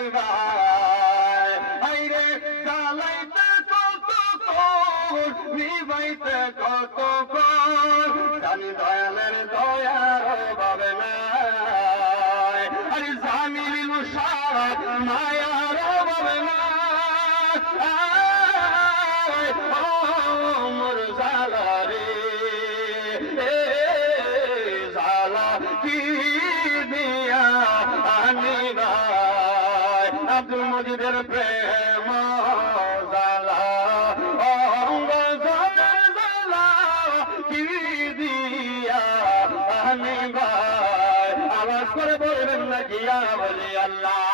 নিবাই আইরে জ্বালাইতে কত নিবাইতে কত জানি দয়ালের দয়ার বাবে না আরে জামিল সারা মায়ার বাবে না মোর জালা রে জালা কি দিয়া নিবাই আব্দুল মজিদের প্রেম জালা অঙ্গ জালা কি দিয়া নিবাই আওয়াজ করে বলবেন না গিয়া বলি আল্লাহ